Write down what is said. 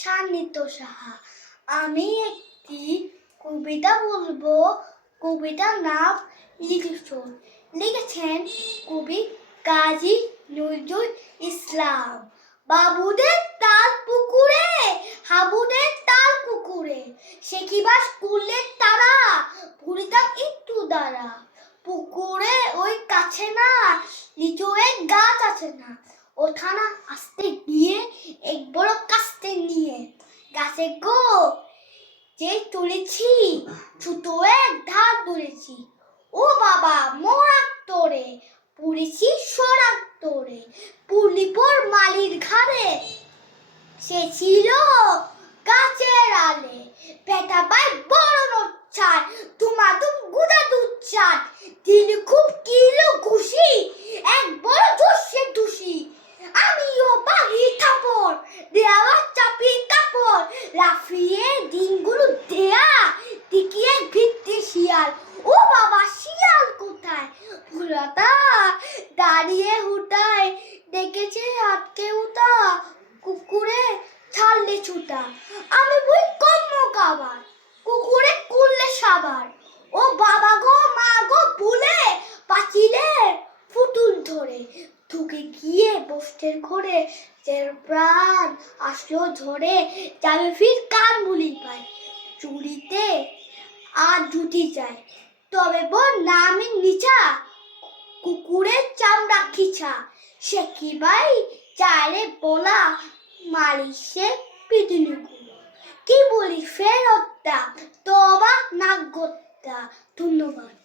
সান্নিধ্য সাহা। আমি একটি কবিতা বলবো। কবিতার নাম লিখেছেন কবি কাজী নজরুল ইসলাম। বাবুদের তাল পুকুরে, হাবুদের তাল পুকুরে, সে কি বাস করলে তারা, ভুলিতাম একটু দ্বারা। পুকুরে ওই কাছে না, লিচুয়ের গাছ আছে না, ওঠানা আসতে গিয়ে এক বড় কাস্তে নিয়ে গাছে গো যে তুলেছি, ছোট এক ধার ধরেছি। ও বাবা মরাক তোরে, পুড়েছি সরাক তোরে, পুলিপর মালির ঘাড়ে, সে ছিল গাছের আলে। পেটা পায় বড় নোচ্ছার, ধুমাধুম গুদা দুধ চাট, দিল খুব কিলো ঘুষি, এক বড় ধুসে ধুসি। আমিও বাড়ি থাপড়, দেওয়া চাপিয়ে কাপড়, লাফিয়ে দিনগুলো দেয়া, টিকিয়ে ভিত্তি শিয়াল। ও বাবা শিয়াল কোথায়, ভুলাতা দাঁড়িয়ে হুটায়, দেখেছে আটকে উঠা, কুকুরে ছাড়লে ছুটা। আমি বই কম্ম কাবার, কুকুরে করলে সাবার। ও বাবা গো মা গো বলে পাঁচিলে পুতুল ধরে, ঢুকে গিয়ে বস্তের ঘরে, যে প্রাণ আসলো ঝরে, যাবে ফির কান বুলি পায়, চুরিতে আর জুটি যায়, তবে বোন নামের নিচা, কুকুরের চামড়া খিচা। সে কি ভাই চাইলে বলা, মালিশে পিটুনি গুলো, কি বলি ফেরতটা, তবা নাগতা। ধন্যবাদ।